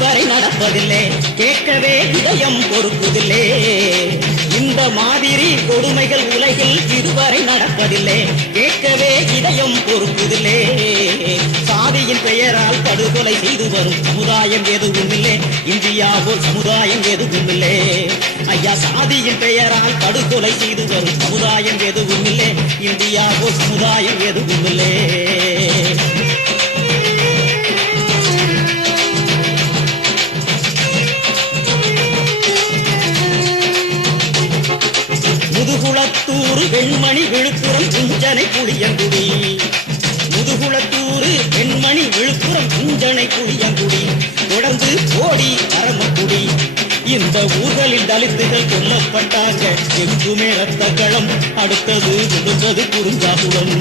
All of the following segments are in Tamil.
இதுவரை நடப்பதில்லை, கேட்கவே இதயம் பொறுப்பதில்லை. இந்த மாதிரி கொடுமைகள் உலகில் இதுவரை நடப்பதில்லை, கேட்கவே இதயம் பொறுப்பதில்லை. சாதியின் பெயரால் படுகொலை செய்து வரும் சமுதாயம் எதுவும் இல்லை, இந்தியாவோல் சமுதாயம் எதுவும் இல்லை. ஐயா, சாதியின் பெயரால் படுகொலை செய்து வரும் சமுதாயம் எதுவும் இல்லை, இந்தியாவோல் சமுதாயம் எதுவும் இல்லை. முதுகுளத்தூர் வெண்மணி விழுப்புரம் குஞ்சனை புளியங்குடி, முதுகுளத்தூர் வெண்மணி விழுப்புரம் குஞ்சனை புளியங்குடி, தொடர்ந்து கோடி பரமக்குடி. இந்த ஊர்களில் தலித்துகள் கொல்லப்பட்டாங்க, எங்குமே ரத்த களம், அடுத்தது விழுந்தது குறிஞ்சாகுளம்.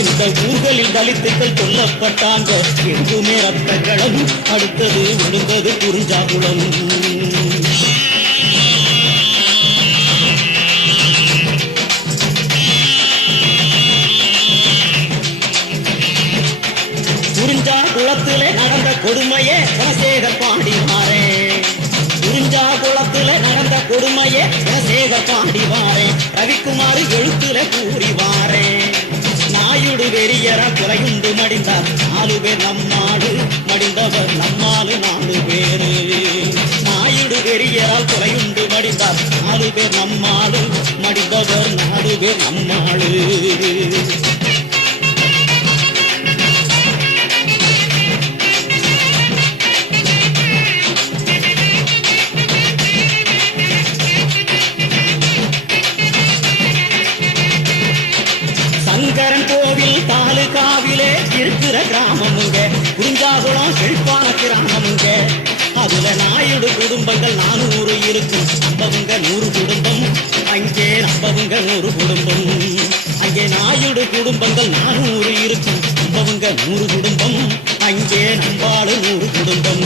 இந்த ஊர்களில் தலித்துகள் கொல்லப்பட்டாங்க, எங்குமே ரத்த களம், அடுத்தது விழுந்தது குறிஞ்சாகுளம். குறிஞ்சாகுளத்திலே நடந்த கொடுமையே குணசேகர் பாடிவாரே, குறிஞ்சாகுளத்தில நடந்த கொடுமையே குணசேகர் பாடிவாரே, ரவிக்குமார் எழுத்துல கூறிவாரே. நாயுடு வெறியரா கொலையுண்டு மடிந்தார் 4 பேர் நம்மாடு, மடிந்தவர் நம்மாலு 4 பேரு. நாயுடு வெறியரால் கொலையுண்டு மடிந்தார் 4 பேர் நம்மாடு, மடிந்தவர் 4 பேர் நம்மாடு. சங்கரன் கோவில் தாலுகாவிலே இருக்கிற கிராமமுங்க குறிஞ்சாகுளம், செழிப்பான கிராமமுங்க. அதுல நாயுடு குடும்பங்கள் 400 இருக்கும், நம்பவுங்க 100 குடும்பம், அங்கே நம்பவுங்க 100 குடும்பம். அங்கே நாயுடு குடும்பங்கள் 400 இருக்கும், நம்பவுங்க 100 குடும்பம், அங்கே நம்பாடு 100 குடும்பம்.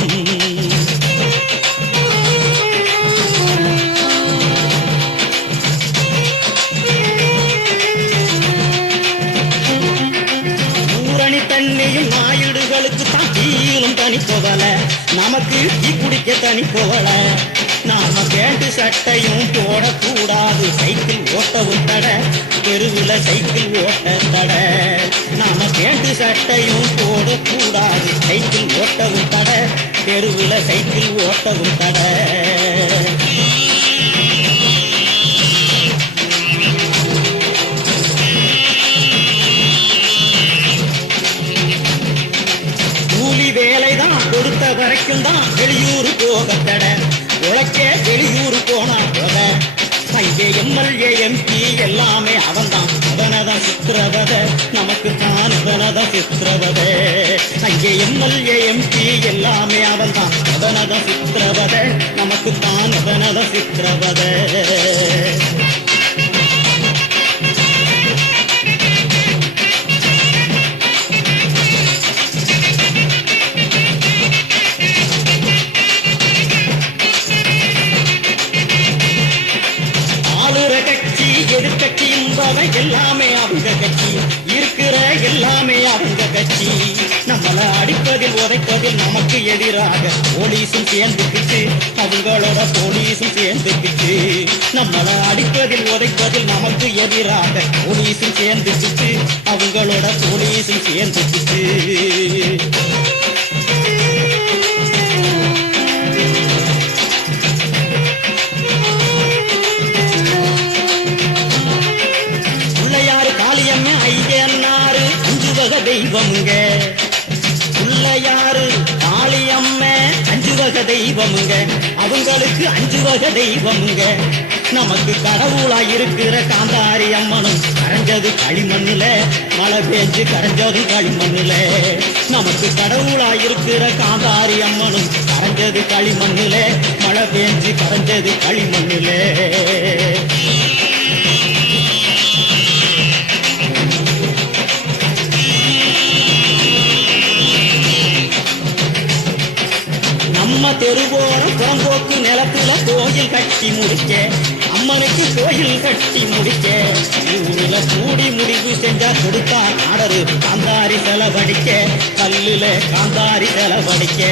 தண்ணியும் நாயுடுகளுக்கு தான் தீயிலும் தனி போகல, நமக்கு டீ குடிக்க தனி போகல. நாம பேண்ட் சட்டையும் போடக்கூடாது, சைக்கிள் ஓட்டவும் தடை, தெருவில் சைக்கிள் ஓட்ட தடை. நாம பேண்ட் சட்டையும் போடக்கூடாது, சைக்கிள் ஓட்டவும் தடை, தெருவில் சைக்கிள் ஓட்டவும் தடை. வேலைதான் கொடுத்த வரைக்கும் தான் வெளியூர் போக தடை, உழைக்க வெளியூர் போனா போத. அங்கே எம்எல்ஏ எம்பி எல்லாமே அவன்தான், அவனதான் சித்திரவத, நமக்கு தான் அவனதான் சித்திரவத. அங்கே எம்எல்ஏ எம்பி எல்லாமே அவன்தான், அவனதான் சித்திரவத, நமக்கு தான் அவனதான் சித்திரவத. எதிர்கட்சி என்பவை எல்லாமே அவங்க கட்சி, இருக்கிற எல்லாமே அவங்க கட்சி. நம்மளை அடிப்பதில் உதைப்பதில் நமக்கு எதிராக போலீஸும் சேர்ந்துக்கிச்சு, அவங்களோட போலீஸும் சேர்ந்துக்கிச்சு. நம்மளை அடிப்பதில் உதைப்பதில் நமக்கு எதிராக போலீஸும் சேர்ந்துக்கிச்சு, அவங்களோட போலீஸும் சேர்ந்துக்கிச்சு. ஐயனாரு 5 வகை தெய்வமுங்க, பிள்ளையாரு காளியம்மை 5 வகை தெய்வமுங்க, அவங்களுக்கு 5 வகை தெய்வமுங்க. நமக்கு கடவுளா இருக்கிற காந்தாரி அம்மனும் கரைஞ்சது களிமண்ணுல, மழை பெஞ்சு கரைஞ்சது களிமண்ணுல. நமக்கு கடவுளா இருக்கிற காந்தாரி அம்மனும் கரைஞ்சது களிமண்ணுல, மழை பெஞ்சு கரைஞ்சது களிமண்ணுல. நம்ம தெருவோரம் புறம்போக்கு நிலத்துல கோயில் கட்டி முடிக்க, அம்மனுக்கு கோயில் கட்டி முடிக்க, ஊரில் கூடி முடிவு செஞ்சா கொடுத்தா ஆடரு காந்தாரி செலவடிக்க கல்லுல காந்தாரி செலவடிக்க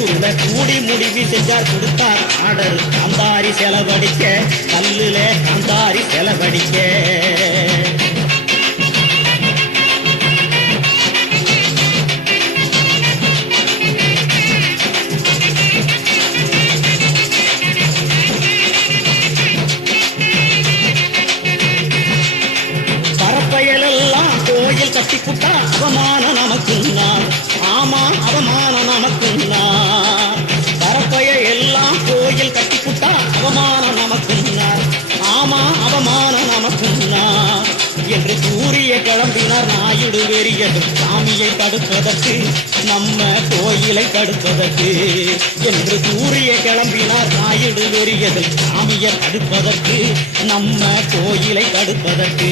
ஊர்ல கூடி முடிவு செஞ்சார் கொடுத்தார் ஆடரு காந்தாரி செலவடிக்க கல்லுல காந்தாரி செலவடிக்க கோயில் கட்டி புட்டா அவமானம் நமக்குன்னா ஆமா அவமானம் நமக்குன்னா பரப்பைய எல்லாம் கோயில் கட்டி புட்டா அவமானம் நமக்குன்னா ஆமா அவமானம் நமக்குன்னா என்று கூறிய கிளம்பினார் நாயுடு வெறியது சாமியை தடுப்பதற்கு நம்ம கோயிலை தடுப்பதற்கு என்று கூறிய கிளம்பினார் நாயுடு வெறியது சாமியை தடுப்பதற்கு நம்ம கோயிலை தடுப்பதற்கு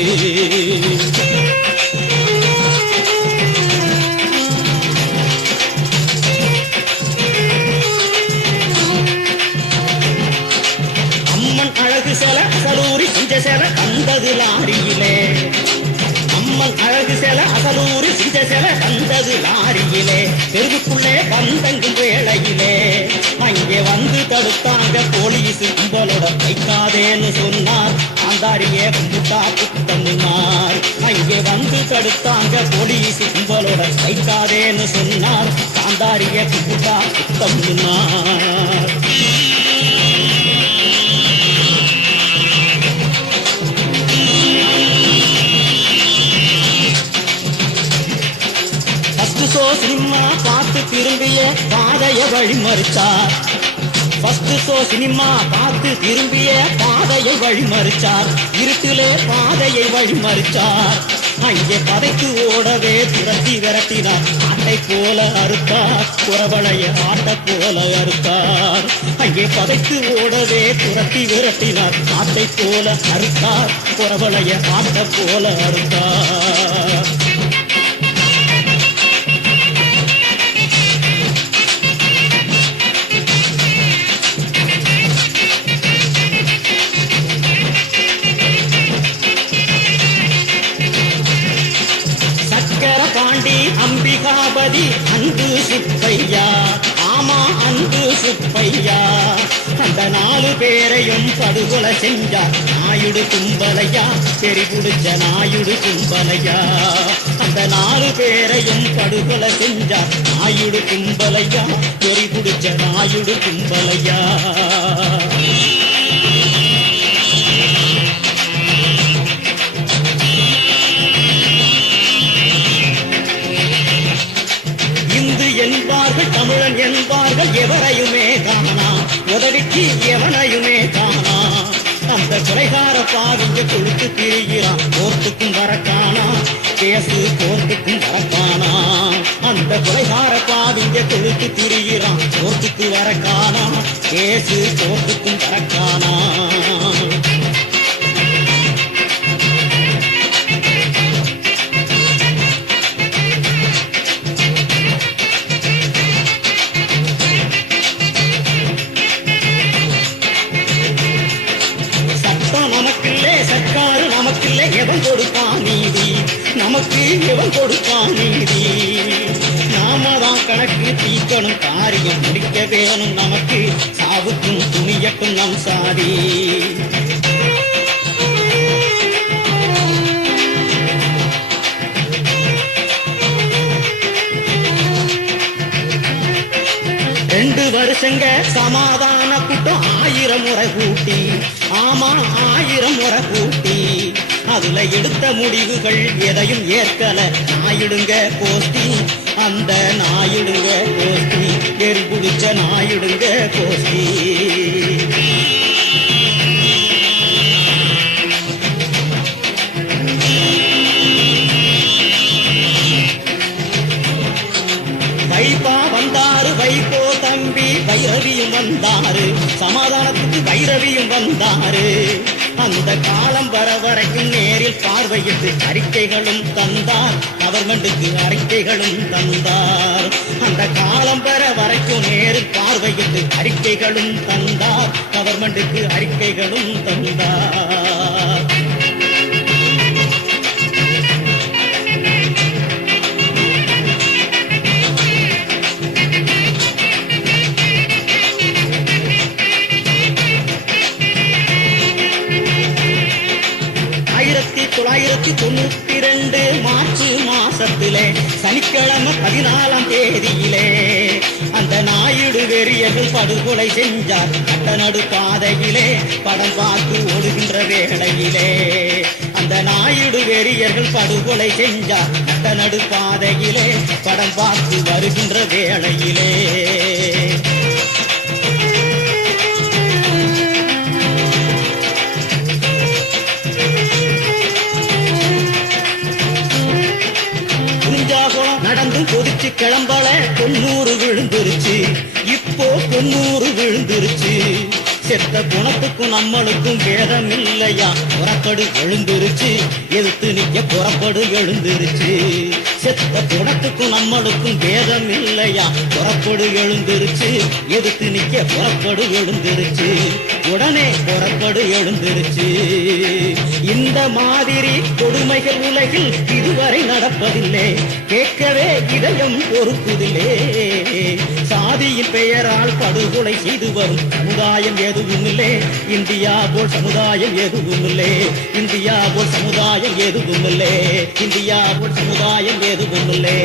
செல அசலூரி சிஞ்ச செல கந்தது லாரியிலே அம்மன் அழகு செல அசலூரி சிஞ்ச செல கந்தது லாரியிலே தெருவுக்குள்ளே வந்தங்கும் வேளையிலே அங்கே வந்து தடுத்தாங்க போலீஸ் கும்பலோட வைக்காதேன்னு சொன்னார் காந்தாரியே கும்பிட்டா குத்தம்னார் அங்கே வந்து தடுத்தாங்க போலீஸ் கும்பலோட வைக்காதேன்னு சொன்னார் காந்தாரியே கும்பிட்டா குத்தம்னார் சினிமா பார்த்து திரும்பிய பாதைய வழிமறிச்சார் ஃபர்ஸ்ட் ஷோ சினிமா பார்த்து திரும்பிய பாதையை வழிமறிச்சார் இருட்டிலே பாதையை வழிமறிச்சார் அங்கே பதைக்கு ஓடவே துரத்தி விரட்டினார் ஆட்டை போல அறுத்தார் குறவளைய ஆட்ட போல அறுத்தார் அங்கே பதைக்கு ஓடவே துரத்தி விரட்டினார் ஆட்டை போல அறுத்தார் குறவளைய ஆட்ட போல அறுத்தார் பாண்டி அம்பிகாபதி அன்பு சுப்பையா ஆமா அன்பு சுப்பையா அந்த 4 பேரையும் படுகொலை செஞ்சார் நாயுடு கும்பலையா பெரி குடிச்ச நாயுடு கும்பலையா அந்த 4 பேரையும் படுகொலை செஞ்சார் நாயுடு கும்பலையா பெரி குடிச்ச நாயுடு கும்பலையா என்பார்கள் தமிழன் என்பார்கள் எவரையுமே காணா உதவிக்கு எவனையுமே காணா அந்த குறைகார பாவிங்க கொடுத்து திரிகிறான் கோர்ட்டுக்கும் வரக்கானா கேசு கோர்ட்டுக்கும் வரக்கானா அந்த குறைகார பாவிங்க கொடுத்து திரிகிறான் கோர்ட்டுக்கு வரக்கானா கேசு கோர்ட்டுக்கும் வரக்கானா எவன் கொடுப்பான் நீதி நமக்கு எவன் கொடுப்பான் நீதி நாம தான் கணக்கு தீக்கணும் காரியம் முடிக்க வேணும் நமக்கு சாவுக்கும் துணியட்டும் நம் சாதி வருஷங்க சமாதான கூட்டம் 1000 முறை கூட்டி ஆமா 1000 முறை கூட்டி அதுல எடுத்த முடிவுகள் எதையும் ஏற்கல நாயுடுங்க கோஷ்டி அந்த நாயுடுங்க கோஷ்டி எரி குடிச்ச நாயுடுங்க கோஷ்டி வைப்பா வந்தாரு வைகோ தம்பி வைரவியும் வந்தாரு சமாதானத்துக்கு வைரவியும் வந்தாரு அந்த காலம் வர வரைக்கும் நேரில் பார்வையிட்டு அறிக்கைகளும் தந்தார் கவர்மெண்ட்டுக்கு அறிக்கைகளும் தந்தார் அந்த காலம் வர வரைக்கும் நேரில் பார்வையிட்டு அறிக்கைகளும் தந்தார் கவர்மெண்ட்டுக்கு அறிக்கைகளும் தந்தார் 92 மார்ச் மாசத்திலே சனிக்கிழமை 14ஆம் தேதியிலே அந்த நாயுடு வெறியர்கள் படுகொலை செஞ்சார் நடு பாதையிலே படம் பார்த்து ஓடுகின்ற வேளையிலே அந்த நாயுடு வெறியர்கள் படுகொலை செஞ்சார் நடு பாதையிலே படம் பார்த்து வருகின்ற வேளையிலே நடந்து கொதிச்சு கிளம்பல 90 விழுந்துருச்சு இப்போ 90 விழுந்துருச்சு செத்த குணத்துக்கும் நம்மளுக்கும் வேதம் இல்லையா புறப்படு எழுந்துருச்சு எதிர்த்து நிக்க புறப்படு எழுந்துருச்சு செத்த குணத்துக்கும் நம்மளுக்கும் வேதம் இல்லையா புறப்படு எழுந்துருச்சு எதிர்த்து நிக்க புறப்படு எழுந்துருச்சு உடனே புறப்படு எழுந்துருச்சு இந்த மாதிரி கொடுமைகள் உலகில் இதுவரை நடப்பதில்லை கேட்கவே இதயம் பொறுக்குதில்லை சாதியின் பெயரால் படுகொலை செய்து வரும் சமுதாயம் எதுவும் இல்லை இந்தியா போல் சமுதாயம் எதுவும் இல்லை இந்தியா போல் சமுதாயம் எதுவும் இல்லை இந்தியா போல் சமுதாயம் எதுவும் இல்லை